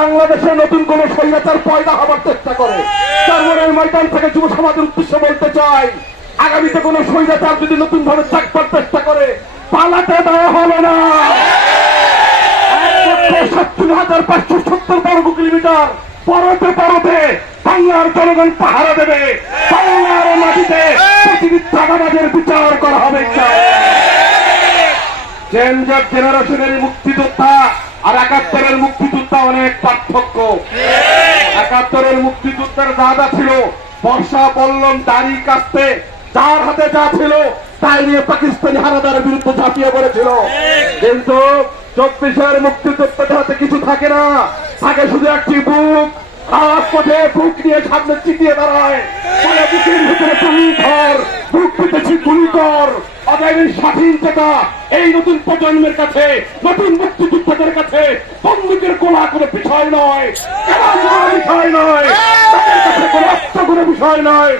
বাংলাদেশে নতুন কোন স্বৈরাচার পয়দা হবার চেষ্টা করে, চরমনাইয়ের ময়দান থেকে যুব সমাজের উদ্দেশ্যে বলতে চাই, আগামীতে কোন স্বৈরাচার যদি নতুন ভাবে থাকবার চেষ্টা করে, পালাতে দেওয়া হবে না। 1,57,570 বর্গ কিলোমিটার পরতে পরতে বাংলার জনগণ পাহারা দেবে, বাংলার মাটিতে পৃথিবীর চাঁদাবাজের বিচার করা হবে। জেনজেট জেনারেশনের মুক্তিযোদ্ধা আর 71-এর মুক্তিযোদ্ধা অনেক পার্থক্য। 71-এর মুক্তিযোদ্ধার দাদা ছিল বর্ষা বল্লম দাড়ি কাস্তে, যার হাতে যা ছিল তাই নিয়ে পাকিস্তানি হানাদারের বিরুদ্ধে ঝাঁপিয়ে পড়েছিল। কিন্তু 24-এর মুক্তিযোদ্ধাদের হাতে কিছু থাকে না, থাকে শুধু একটি বুক। রাজপথে বুক নিয়ে সামনে চিটিয়ে দাঁড়ায়, বুকের ভিতরে গুলি কর, বুক পেতেছি গুলি কর। আগামী স্বাধীনতা এই নতুন প্রজন্মের কাছে, নতুন মুক্তিযোদ্ধাদের কাছে বন্দুকের কোলা কোনো বিষয় নয়, বিষয় নয়, তাদের কাছে কোনো রক্ত কোনো বিষয় নয়।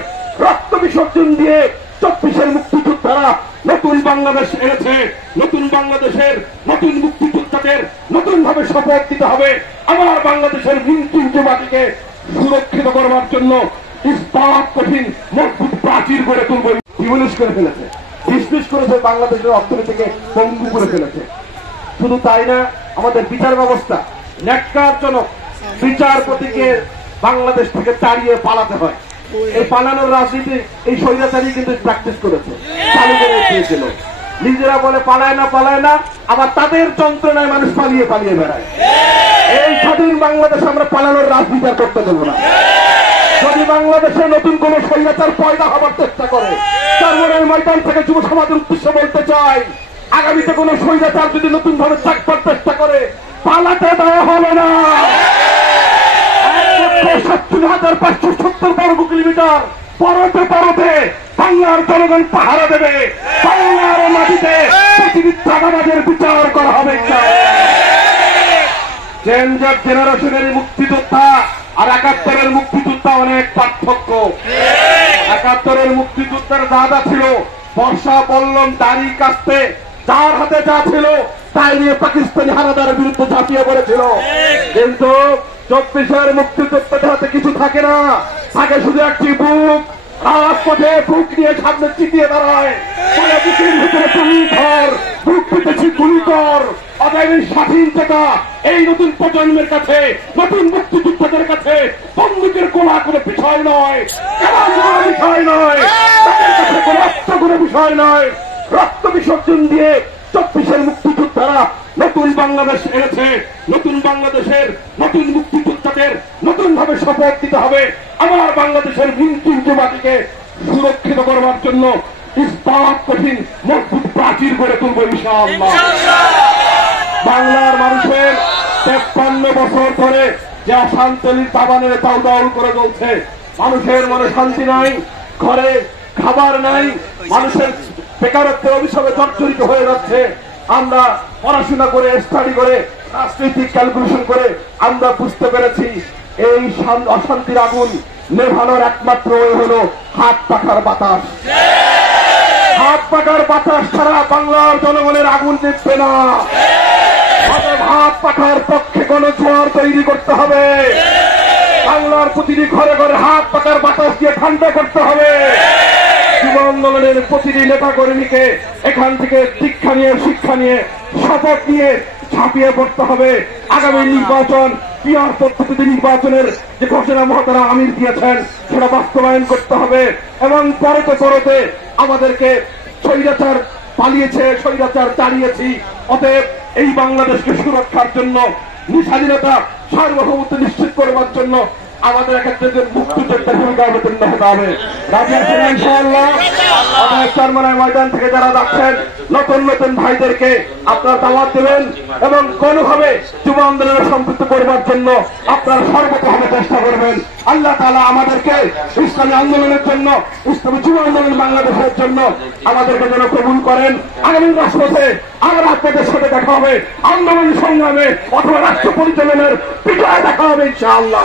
রক্ত বিসর্জন দিয়ে 24-এর মুক্তিযোদ্ধারা নতুন বাংলাদেশ এনেছে। নতুন বাংলাদেশের নতুন মুক্তিযোদ্ধাদের নতুন ভাবে শপথ দিতে হবে। আমার বাংলাদেশের ভিনচিঞ্চ মাটিকে সুরক্ষিত করবার জন্য ইস্পাত কঠিন মজবুত প্রাচীর গড়ে তুলবে। ডিমলিশ করে ফেলেছে, ডিসমিস করেছে, বাংলাদেশের অর্থনীতিকে পঙ্গু করে ফেলেছে। শুধু তাই না, আমাদের বিচার ব্যবস্থা ন্যাক্কারজনক। বিচারপতিকে বাংলাদেশ থেকে তাড়িয়ে পালাতে হয়। এই পালানোর রাজনীতি এই স্বৈরাচারী কিন্তু প্র্যাকটিস করেছে, চালু করে দিয়েছিল। নিজেরা বলে পালায় না, আবার তাদের যন্ত্রণায় মানুষ পালিয়ে পালিয়ে বেড়ায়। এই স্বাধীন বাংলাদেশে আমরা পালানোর রাজনীতি আর করতে দেবো না। যদি বাংলাদেশে নতুন কোন স্বৈরাচার পয়দা হবার চেষ্টা করে, চরমনাইয়ের ময়দান থেকে যুব সমাজের উদ্দেশ্যে বলতে চাই, আগামীতে কোন স্বৈরাচার যদি নতুন ভাবে থাকবার চেষ্টা করে, পালাতে দেওয়া হবে না। 1,57,570 বর্গ কিলোমিটার পরতে পরতে বাংলার জনগণ পাহারা দেবে, বাংলার মাটিতে পৃথিবীর চাঁদাবাজের বিচার করা হবে। জেনজেট জেনারেশনের মুক্তিযোদ্ধা আর 71-এর মুক্তিযোদ্ধা অনেক পার্থক্য। 71-এর মুক্তিযোদ্ধার দাদা ছিল বর্ষা বল্লম দাড়ি কাস্তে, যার হাতে যা ছিল তাই নিয়ে পাকিস্তানি হানাদারের বিরুদ্ধে ঝাঁপিয়ে পড়েছিল। কিন্তু 24-এর মুক্তিযোদ্ধাদের হাতে কিছু থাকে না, থাকে শুধু একটি বুক। রাজপথে বুক নিয়ে সামনে চিটিয়ে দাঁড়ায়, বুকের ভিতরে গুলি কর, বুক পেতেছি গুলি কর। আগামী স্বাধীনতা এই নতুন প্রজন্মের কাছে, নতুন মুক্তিযোদ্ধাদের কাছে বন্দুকের কোলা কোনো বিষয় নয়, বিষয় নয়, তাদের কাছে কোনো রক্ত কোনো বিষয় নয়। রক্ত বিসর্জন দিয়ে 24-এর মুক্তিযোদ্ধারা নতুন বাংলাদেশ এনেছে। নতুন বাংলাদেশের নতুন মুক্তিযোদ্ধাদের নতুন ভাবে শপথ দিতে হবে। আমার বাংলাদেশের ভিনচিঞ্চ মাটিকে সুরক্ষিত করবার জন্য ইস্পাত কঠিন মজবুত প্রাচীর গড়ে তুলব ইনশাআল্লাহ। বাংলার মানুষের 53 বছর ধরে যে অশান্তির তাবানের দাউদাউল করে চলছে, মানুষের মনে শান্তি নাই, ঘরে খাবার নাই, মানুষের বেকারত্বের অভিশাপে জর্জরিত হয়ে যাচ্ছে। আমরা পড়াশোনা করে, স্টাডি করে, রাজনৈতিক ক্যালকুলেশন করে আমরা বুঝতে পেরেছি এই অশান্তির আগুন নেভানোর একমাত্র ওই হলো হাত পাখার বাতাস। হাত পাখার বাতাস ছাড়া বাংলার জনগণের আগুন নিভবে না। হাত পাখার পক্ষে কোন জোয়ার তৈরি করতে হবে। বাংলার প্রতিটি ঘরে ঘরে হাত পাখার বাতাস দিয়ে ঠান্ডা করতে হবে। যুব আন্দোলনের প্রতিটি নেতা কর্মীকে এখান থেকে শিক্ষা নিয়ে শপথ নিয়ে ঝাঁপিয়ে পড়তে হবে। আগামী নির্বাচন পিয়ার পদ্ধতিতে নির্বাচনের যে ঘোষণা মহাতারা আমির দিয়েছেন সেটা বাস্তবায়ন করতে হবে। এবং পরতে আমাদেরকে স্বৈরাচার পালিয়েছে, স্বৈরাচার তাড়িয়েছি। অতএব এই বাংলাদেশকে সুরক্ষার জন্য, স্বাধীনতা সার্বভৌমত্ব নিশ্চিত করবার জন্য আমাদের এক্ষেত্রে মুক্তিযোদ্ধার ভূমিকা অবতীর্ণ হতে হবে। ইনশাআল্লাহ চরমনাই ময়দান থেকে যারা যাচ্ছেন নতুন নতুন ভাইদেরকে আপনারা দাওয়াত দেবেন এবং কোনোভাবে যুব আন্দোলনে সম্পৃক্ত করবার জন্য আপনারা সর্বতভাবে চেষ্টা করবেন। আল্লাহ তাআলা আমাদেরকে ইসলামী আন্দোলনের জন্য, ইসলামী যুব আন্দোলন বাংলাদেশের জন্য আমাদেরকে যেন কবুল করেন। আগামী রাষ্ট্রপতি আবার আপনাদের সাথে দেখা হবে, আন্দোলন সংগ্রামে অথবা রাষ্ট্র পরিচালনের পিছনে দেখা হবে ইনশাআল্লাহ।